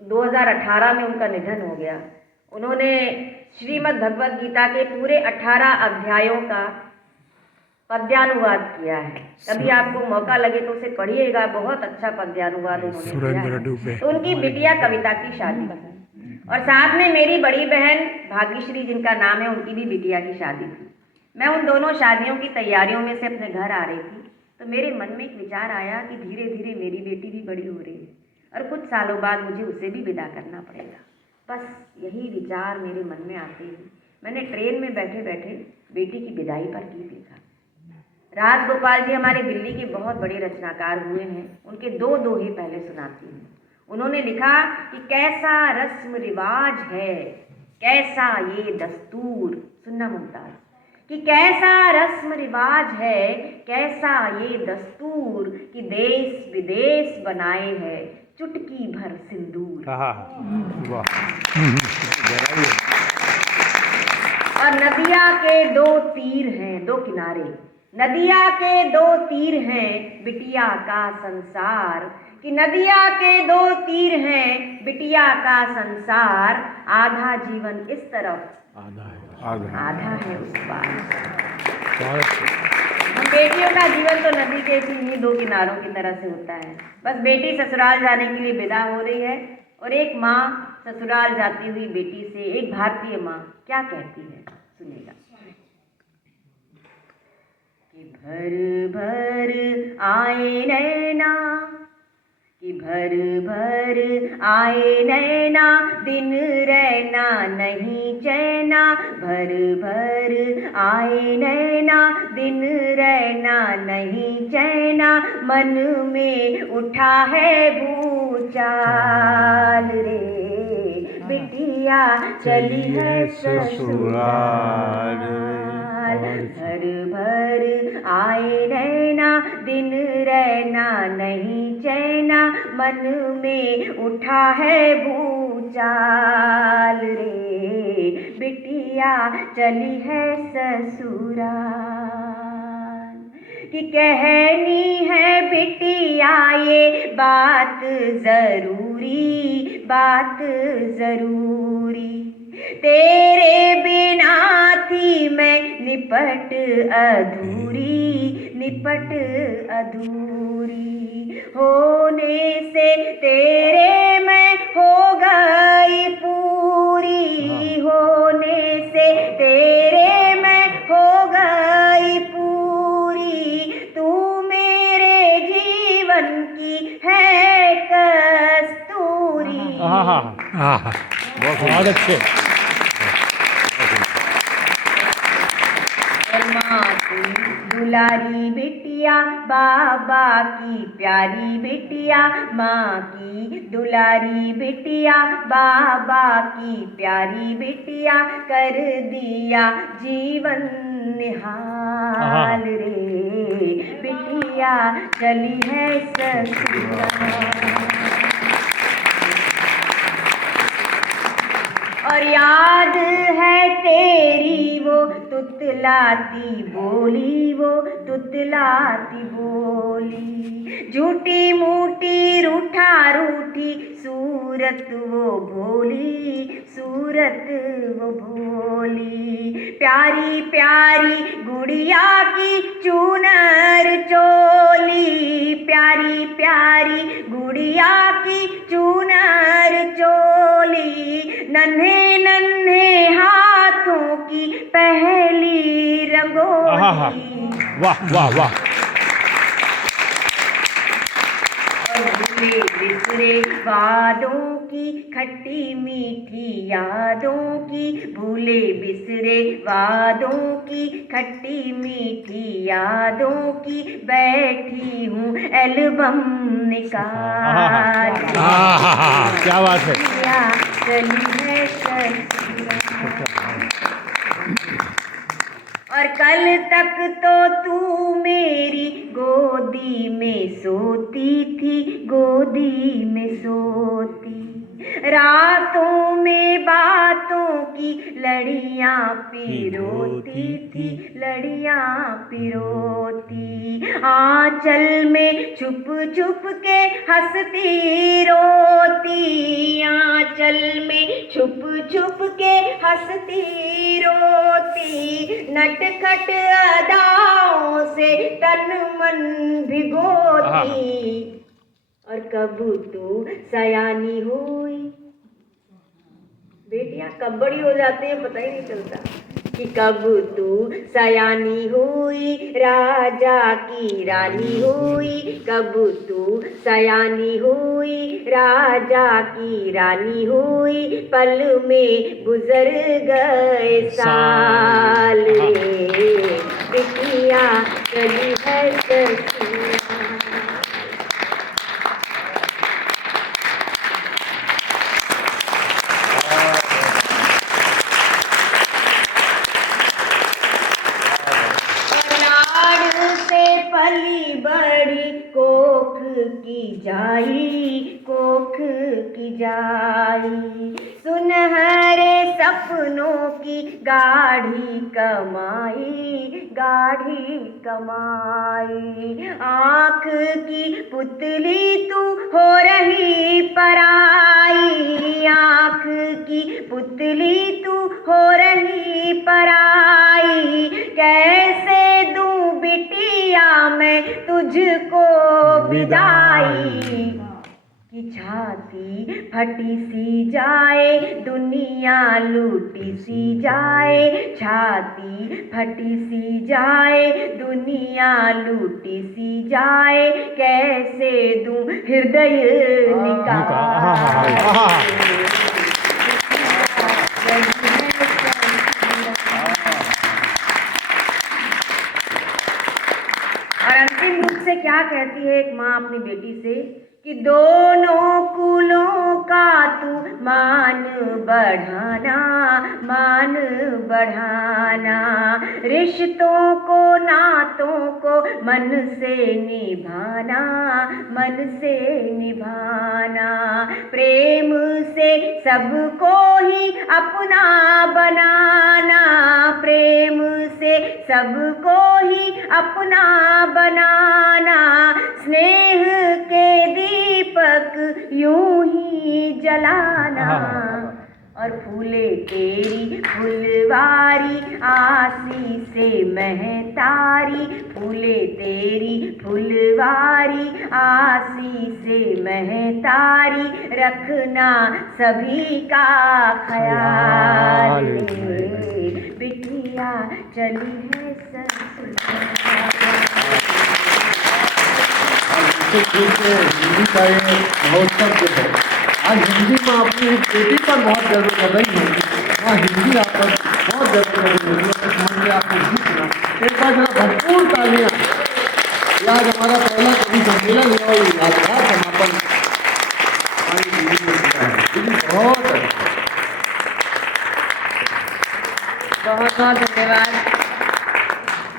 2018 में उनका निधन हो गया। उन्होंने श्रीमद् भगवद गीता के पूरे 18 अध्यायों का पद्यानुवाद किया है। कभी आपको मौका लगे तो उसे पढ़िएगा, बहुत अच्छा पद्यानुवाद उन्होंने किया है। तो उनकी बिटिया कविता की शादी थी और साथ में मेरी बड़ी बहन भाग्यश्री जिनका नाम है, उनकी भी बिटिया की शादी थी। मैं उन दोनों शादियों की तैयारियों में से अपने घर आ रही थी तो मेरे मन में एक विचार आया कि धीरे धीरे मेरी बेटी भी बड़ी हो रही है और कुछ सालों बाद मुझे उसे भी विदा करना पड़ेगा। बस यही विचार मेरे मन में आते ही मैंने ट्रेन में बैठे बैठे बेटी की विदाई पर गीत लिखा। राजगोपाल जी हमारे दिल्ली के बहुत बड़े रचनाकार हुए हैं, उनके 2 दोहे पहले सुनाती हूँ। उन्होंने लिखा कि कैसा रस्म रिवाज है, कैसा ये दस्तूर, सुनना मुमताज, कि कैसा रस्म रिवाज है, कैसा ये दस्तूर, कि देश विदेश बनाए है चुटकी भर सिंदूर। और नदिया के 2 तीर हैं, 2 किनारे, नदिया के 2 तीर हैं बिटिया का संसार, कि नदिया के 2 तीर हैं बिटिया का संसार, आधा जीवन इस तरफ आधा है उस पार। हम बेटियों का जीवन तो नदी के इन्हीं 2 किनारों की तरह से होता है। बस बेटी ससुराल जाने के लिए विदा हो रही है और एक माँ ससुराल जाती हुई बेटी से, एक भारतीय माँ क्या कहती है, सुनिएगा। कि भर भर आए नैना, कि भर भर आए नैना, दिन रहना नहीं चैना, भर भर आए नैना, दिन रहना नहीं चैना, मन में उठा है भूचाल रे, बिटिया चली है ससुराल। भर भर आए नैना, दिन रहना नहीं चैना, मन में उठा है भूचाल रे, बिटिया चली है ससुराल। कि कहनी है बिटिया ये बात जरूरी, बात जरूरी, तेरे बिना थी मैं निपट अधूरी, निपट अधूरी, होने से तेरे मैं हो गई पूरी, होने से तेरे मैं हो गई पूरी, तू मेरे जीवन की है कस्तूरी। बहुत अच्छे। दुलारी बिटिया बाबा की प्यारी बिटिया, माँ की दुलारी बिटिया बाबा की प्यारी बिटिया, कर दिया जीवन निहाल रे, बिटिया चली है ससुराल। और याद है तेरी वो तुतलाती बोली, वो तुतलाती बोली, झूठी मूठी रूठा रूठी सूरत वो भोली, सूरत वो भोली, प्यारी प्यारी गुड़िया की चूनर चोली, प्यारी प्यारी गुड़िया की चूनर चोली, नन्हे नन्हे हाथों की पहली रंगोली। वाह वाह वाह। भूले बिसरे वादों की खट्टी मीठी यादों की, भूले बिसरे वादों की खट्टी मीठी यादों की, बैठी हूँ एल्बम निकाल। क्या बात है। चली है ससुराल। और कल तक तो तू मेरी गोदी में सोती थी, गोदी में सोती, रातों में बातों की लड़ियां पिरोती थी, लड़ियां पिरोती, आंचल में छुप छुप के हंसती रोती, छुप छुप के हंसती रोती, नटखट अदाओं से तन मन भिगोती, और कब तू सयानी हुई। बेटियां कब बड़ी हो जाती है पता ही नहीं चलता, कि कब तू सयानी हुई, राजा की रानी हुई, कब तू सयानी हुई, राजा की रानी हुई, पल में गुजर गए साल, बिटिया चली है ससुराल। पली बड़ी कोख की जाई, कोख की जाई, सुनहरे सपनों की गाढ़ी कमाई, गाढ़ी कमाई, आँख की पुतली तू हो रही पराई, आँख की पुतली तू हो रही पराई, कैसे दूं बिटिया मैं तुझको विदाई, कि छाती फटी सी जाए, दुनिया लूटी सी जाए, छाती फटी सी जाए, दुनिया लूटी सी जाए, कैसे दूं हृदय निकाल। और अंतिम रूप से क्या कहती है एक माँ अपनी बेटी से, कि दोनों कुलों का तू मान बढ़ाना, मान बढ़ाना, रिश्तों को नातों को मन से निभाना, मन से निभाना, प्रेम से सबको ही अपना बनाना, प्रेम से सबको ही अपना बनाना, स्नेह के दीपक यूं ही जलाना, और फूले तेरी फुलवारी आसी से महतारी, फूले तेरी फुलवारी आसी से महतारी, रखना सभी का ख्याल, बिटिया चली है ससुराल। हिंदी का ये महोत्सव जो है, आज हिंदी में अपनी बेटी पर बहुत गर्व कर रही है, वहाँ हिंदी आप पर बहुत गर्व कर रही है, आपको सीखना एक बार जरा भरपूर तालियां। आज हमारा पहला कवि सम्मेलन है और यादगार समापन हमारी हिंदी में किया है। बहुत बहुत बहुत धन्यवाद,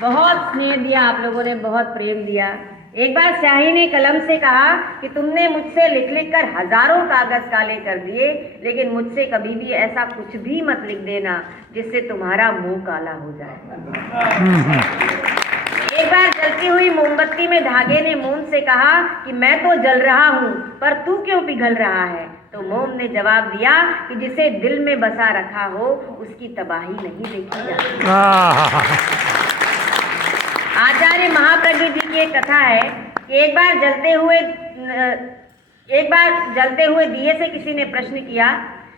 बहुत स्नेह दिया आप लोगों ने, बहुत प्रेम दिया। एक बार स्याही ने कलम से कहा कि तुमने मुझसे लिख लिख कर हजारों कागज काले कर दिए, लेकिन मुझसे कभी भी ऐसा कुछ भी मत लिख देना जिससे तुम्हारा मुंह काला हो जाए। एक बार जलती हुई मोमबत्ती में धागे ने मोम से कहा कि मैं तो जल रहा हूँ, पर तू क्यों पिघल रहा है? तो मोम ने जवाब दिया कि जिसे दिल में बसा रखा हो उसकी तबाही नहीं देखी जाती। आचार्य महाप्रज्ञ जी की एक कथा है कि एक बार जलते हुए दिए से किसी ने प्रश्न किया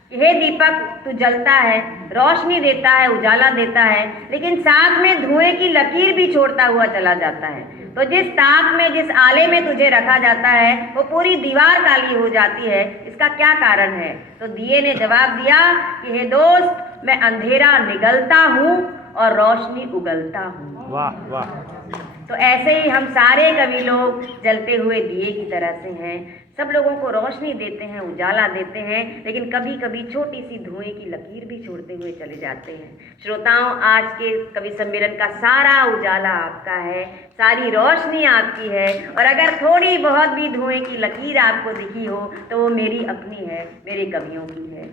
कि हे दीपक, तू जलता है, रोशनी देता है, उजाला देता है, लेकिन साथ में धुएं की लकीर भी छोड़ता हुआ चला जाता है, तो जिस ताक में, जिस आले में तुझे रखा जाता है वो पूरी दीवार काली हो जाती है, इसका क्या कारण है? तो दिए ने जवाब दिया कि हे दोस्त, मैं अंधेरा निगलता हूँ और रोशनी उगलता हूँ। वाह वाह। तो ऐसे ही हम सारे कवि लोग जलते हुए दिए की तरह से हैं, सब लोगों को रोशनी देते हैं, उजाला देते हैं, लेकिन कभी कभी छोटी सी धुएं की लकीर भी छोड़ते हुए चले जाते हैं। श्रोताओं, आज के कवि सम्मेलन का सारा उजाला आपका है, सारी रोशनी आपकी है, और अगर थोड़ी बहुत भी धुएं की लकीर आपको दिखी हो तो वो मेरी अपनी है, मेरे कवियों की है।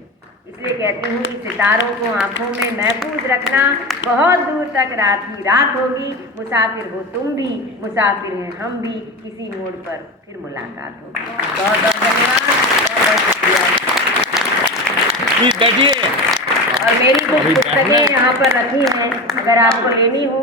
इसलिए कहती हूँ कि सितारों को आंखों में महफूज रखना, बहुत दूर तक रात ही रात होगी, मुसाफिर हो तुम भी, मुसाफिर हैं हम भी, किसी मोड़ पर फिर मुलाकात होगी। बहुत बहुत धन्यवाद, बहुत बहुत शुक्रिया। प्लीज बैठिए। और मेरी कुछ पुस्तकें यहाँ पर रखी हैं, अगर आपको लेनी हो